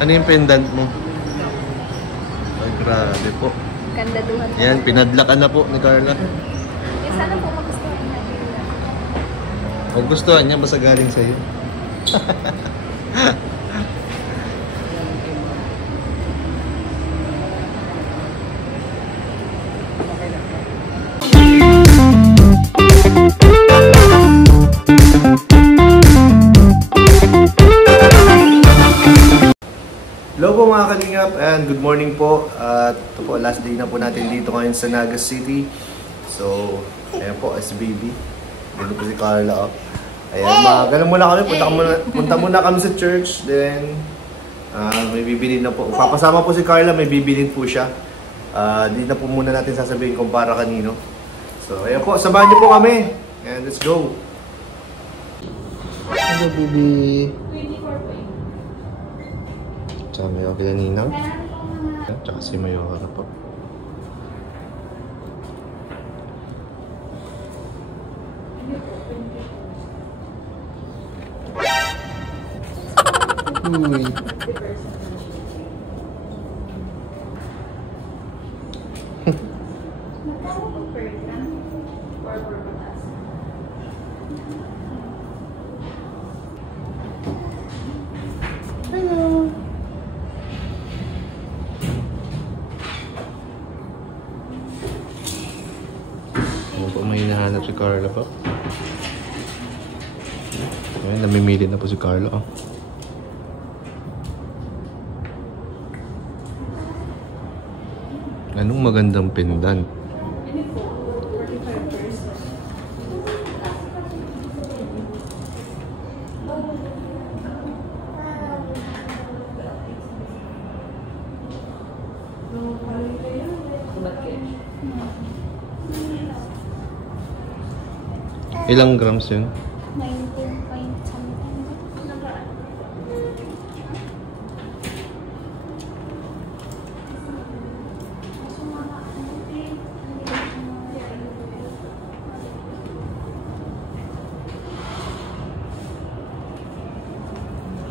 Ano yung pendant mo? Ay, grabe po. Kandaduhan. Yan, pinadlakan na po ni Carla. Eh, sana po magustuhan natin. Pag gustuhan niya, basta galing sa'yo. Hello po mga kalingap and good morning po. At ito po, last day na po natin dito ngayon sa Naga City. So, ayan po, SBB. Dito po si Carla. Ayan, ganun muna kami. Punta muna kami sa church. Then, may bibilin na po. Papasama po si Carla, may bibilin po siya. Di na po muna natin sasabihin kung para kanino. So, ayan po, samahan niyo po kami. And let's go. Hello, baby. Tsaka may okay na ninang. Tsaka si Mayora po. Uy. May hinahanap si Carla pa. Ayan, namimili na po si Carla. Oh. Anong magandang pendant? Ilang grams yun? 19 point something.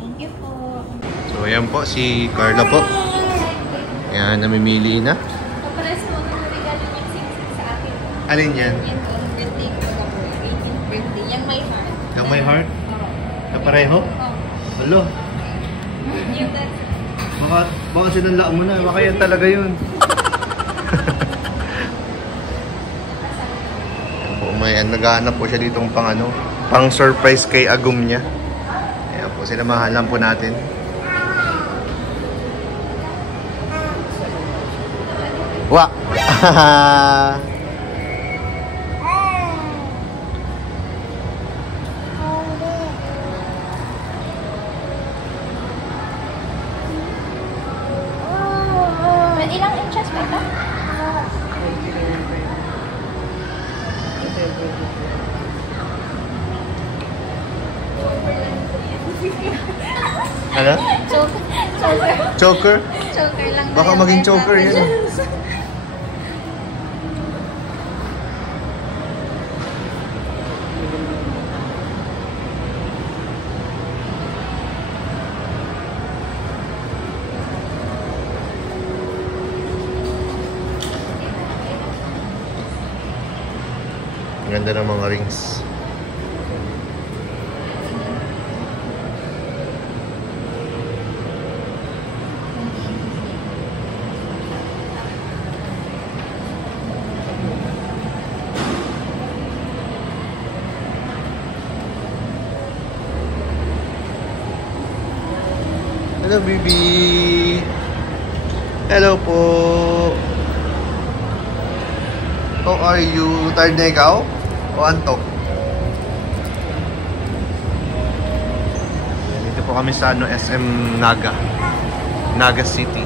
Thank you po. So ayan po, si Carla po. Ayan, namimili na. Kapares po ng regalo niyang singsing sa akin. Alin yan? Yan po, birthday ko na po. 18th birthday. Yang may heart. Yung may heart? Kapareho? Oo. Hello? Yung that's... Baka sinanlaan mo na. Baka yan talaga yun. Naghahanap po siya ditong pang surprise kay Agum niya. Ayan po, sinamahan lang po natin. Wa! Ilang inches ba ito? Ano? Choker? Choker lang. Baka maging choker yan. Ang ganda ng mga rings. Hello, baby. Hello po. How are you? Tired na ikaw? O antok? Dito po kami sa SM Naga. Naga City.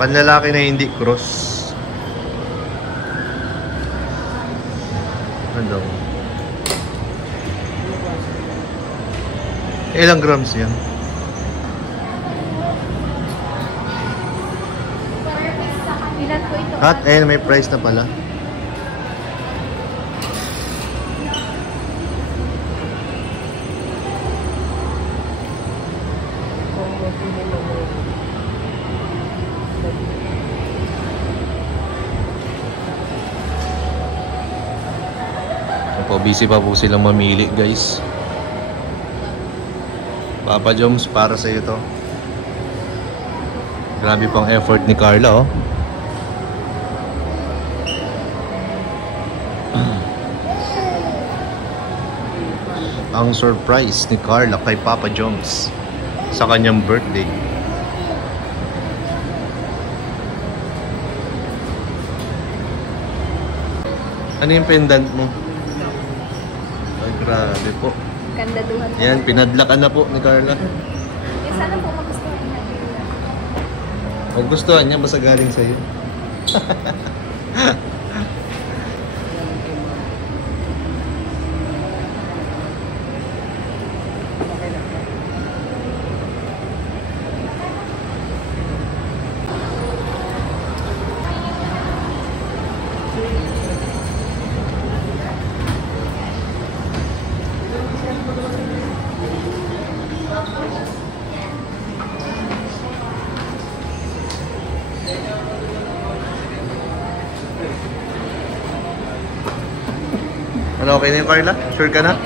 Panlalaki na hindi cross. Ano? Ilang grams yan? Ilan po ito? At may price na pala. Busy pa po silang mamili, guys. Papa Joms, para sa iyo to. Grabe pang effort ni Carla, oh. Ang surprise ni Carla kay Papa Joms sa kanyang birthday. Ano yung pendant mo? Ay, grabe po. Kandaduhan. Yan, pinadlakan na po ni Carla. Eh, sana po magustuhan natin. Kung gustuhan niya, basta galing sa'yo. Ano, okay na yung Carla? Sure ka na?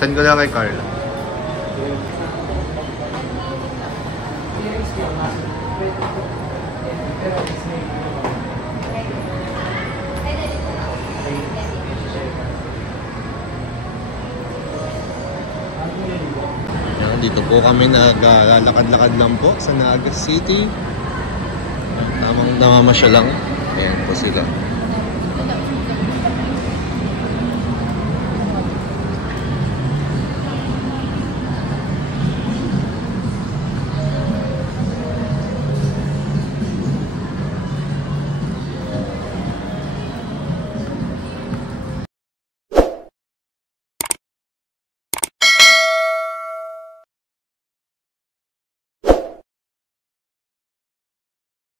Saan ko lang kay Carla? Dito po kami naglalakad-lakad lang po sa Naga City. Tamang namamasyal lang. Ayan po sila.